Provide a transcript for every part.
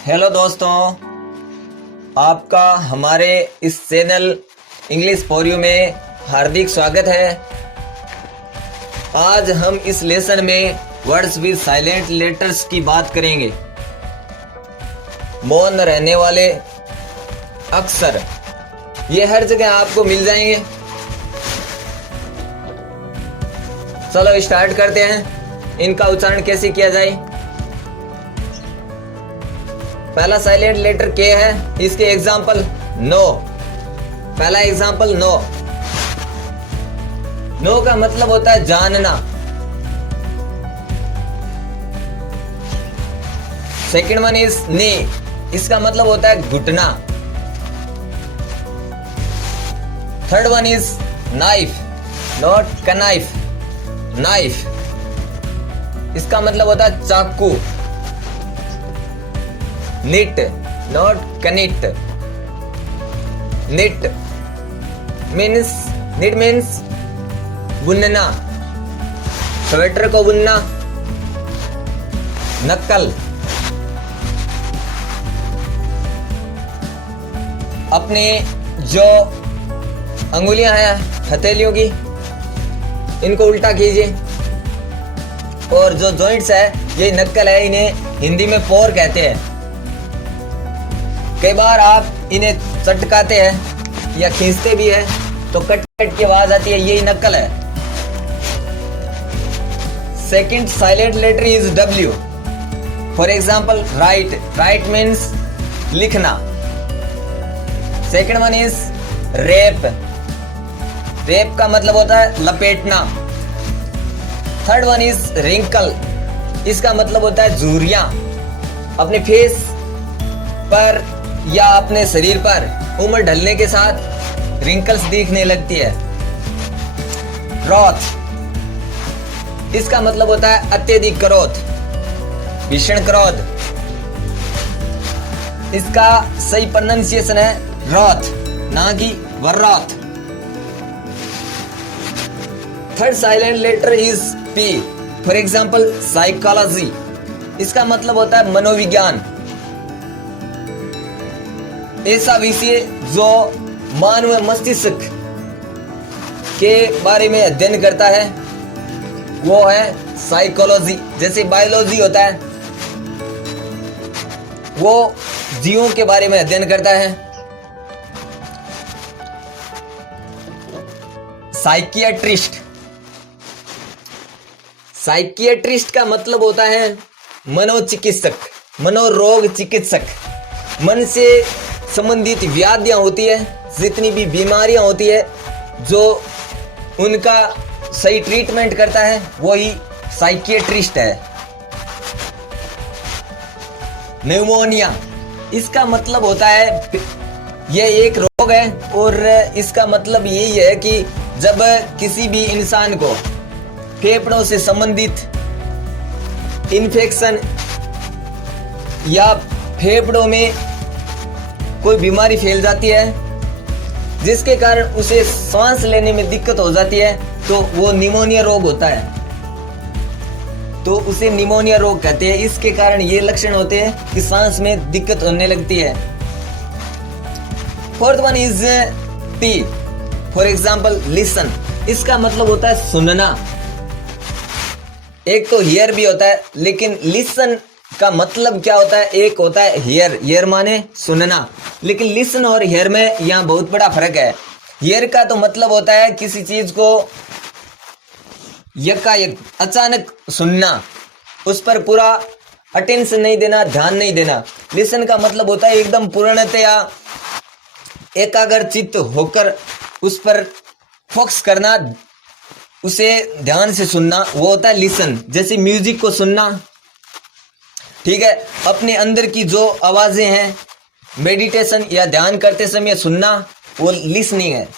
Hello दोस्तों, आपका हमारे इस चैनल इंग्लिश फॉर यू में हार्दिक स्वागत है। आज हम इस लेसन में वर्ड्स विद साइलेंट लेटर्स की बात करेंगे। मौन रहने वाले अक्षर ये हर जगह आपको मिल जाएंगे। चलो स्टार्ट करते हैं। इनका उच्चारण कैसे किया जाए। पहला साइलेंट लेटर के है, इसके एग्जाम्पल नो। पहला एग्जाम्पल नो। नो का मतलब होता है जानना। सेकंड वन इज नी, इसका मतलब होता है घुटना। Third one is knife, not knife, knife, इसका मतलब होता है चाकू। Knit, not knit, knit means बुनना, स्वेटर को बुनना। नक्कल, अपने जो अंगुलियां हैं हथेलियों की, इनको उल्टा कीजिए। और जो जॉइंट्स है ये नक्कल है, इन्हें हिंदी में पोर कहते हैं। कई बार आप इन्हें चटकाते हैं या खींचते भी हैं तो कट कट की आवाज आती है, यही नक्कल है। Second silent letter is W. For example write, write means लिखना। Second one is wrap, wrap का मतलब होता है लपेटना। थर्ड वन इज रिंकल, इसका मतलब होता है झुर्रियां। अपने फेस पर या अपने शरीर पर उम्र ढलने के साथ रिंकल्स दिखने लगती है। रॉथ, इसका मतलब होता है अत्यधिक क्रोध, भीषण क्रोध। इसका सही प्रोनाउंसिएशन है रॉथ, ना कि wrath. Third silent letter is P. For example psychology, इसका मतलब होता है मनोविज्ञान। ऐसा विषय जो मानव मस्तिष्क के बारे में अध्ययन करता है वो है साइकोलॉजी। जैसे बायोलॉजी होता है वो जीवों के बारे में अध्ययन करता है। साइकियाट्रिस्ट, साइकियाट्रिस्ट का मतलब होता है मनोचिकित्सक, मनोरोग चिकित्सक। मन से संबंधित व्याधियां होती है, जितनी भी बीमारियां होती है, जो उनका सही ट्रीटमेंट करता है वही साइकियाट्रिस्ट है। न्यूमोनिया, इसका मतलब होता है यह एक रोग है और इसका मतलब यही है कि जब किसी भी इंसान को फेफड़ों से संबंधित इन्फेक्शन या फेफड़ों में कोई बीमारी फैल जाती है जिसके कारण उसे सांस लेने में दिक्कत हो जाती है तो वो निमोनिया रोग होता है। तो उसे निमोनिया रोग कहते हैं। इसके कारण ये लक्षण होते हैं कि सांस में दिक्कत होने लगती है। Fourth one is T. For example listen, इसका मतलब होता है सुनना। एक तो हियर भी होता है, लेकिन लिसन का मतलब क्या होता है, एक होता है हियर, हियर माने सुनना, लेकिन लिसन और हियर में यहाँ बहुत बड़ा फर्क है। हियर का तो मतलब होता है किसी चीज को यकायक अचानक सुनना, उस पर पूरा अटेंशन नहीं देना, ध्यान नहीं देना। लिसन का मतलब होता है एकदम पूर्णतया एकाग्रचित्त होकर उस पर फोकस करना, उसे ध्यान से सुनना, वो होता है लिसन। जैसे म्यूजिक को सुनना, ठीक है। अपने अंदर की जो आवाजें हैं मेडिटेशन या ध्यान करते समय सुनना, वो लिसनिंग है।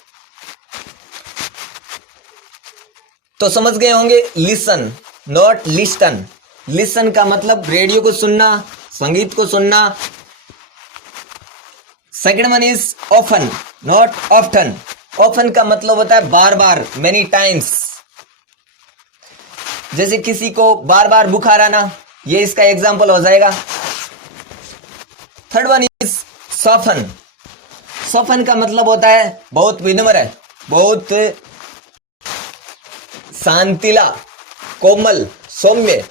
तो समझ गए होंगे, लिसन नॉट लिस्टन। लिसन का मतलब रेडियो को सुनना, संगीत को सुनना। Second one is often, not often. Often का मतलब होता है बार बार, मेनी टाइम्स। जैसे किसी को बार बार बुखार आना, ये इसका एग्जाम्पल हो जाएगा। Third one is soften. Soften का मतलब होता है बहुत विनम्र, बहुत शांतिला, कोमल, सौम्य।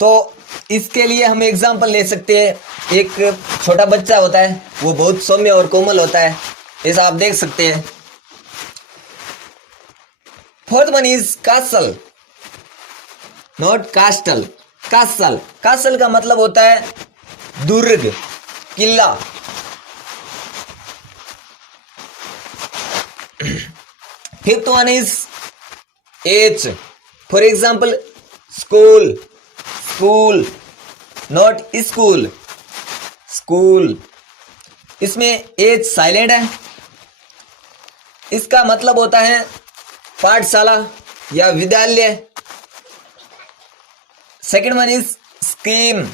तो इसके लिए हम एग्जाम्पल ले सकते हैं। एक छोटा बच्चा होता है, वो बहुत सौम्य और कोमल होता है, ऐसा आप देख सकते हैं। Fourth one is castle, not castle, castle. Castle का मतलब होता है दुर्ग, किला। Fifth one is H, for example school, school, not school, school. इसमें एच साइलेंट है। इसका मतलब होता है पाठशाला या विद्यालय। Second one is scheme,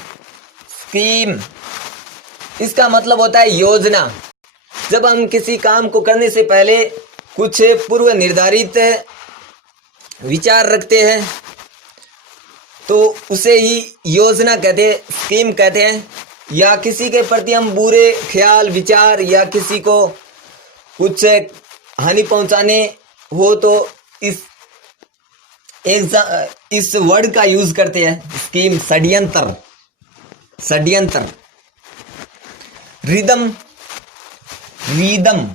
scheme. इसका मतलब होता है योजना। जब हम किसी काम को करने से पहले कुछ पूर्व निर्धारित विचार रखते हैं तो उसे ही योजना कहते हैं, स्कीम कहते हैं। या किसी के प्रति हम बुरे ख्याल, विचार या किसी को कुछ हानि पहुंचाने हो तो इस वर्ड का यूज करते हैं, स्कीम, षड्यंत्र, षड्यंत्र। Rhythm, rhythm,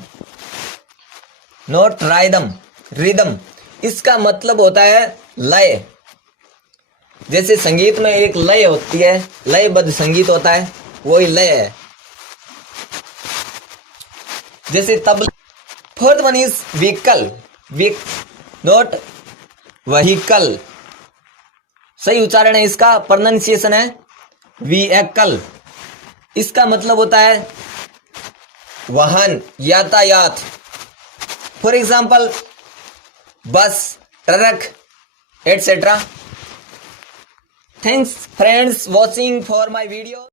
not rhythm, rhythm. इसका मतलब होता है लय। जैसे संगीत में एक लय होती है, लयबद्ध संगीत होता है, वही लय है, जैसे tabla. Fourth one is vehicle, not vehicle. सही उच्चारण है इसका, प्रोनाउंसिएशन है व्हीकल। इसका मतलब होता है वाहन, यातायात। फॉर एग्जाम्पल बस, truck, etcetera. Thanks friends watching for my video.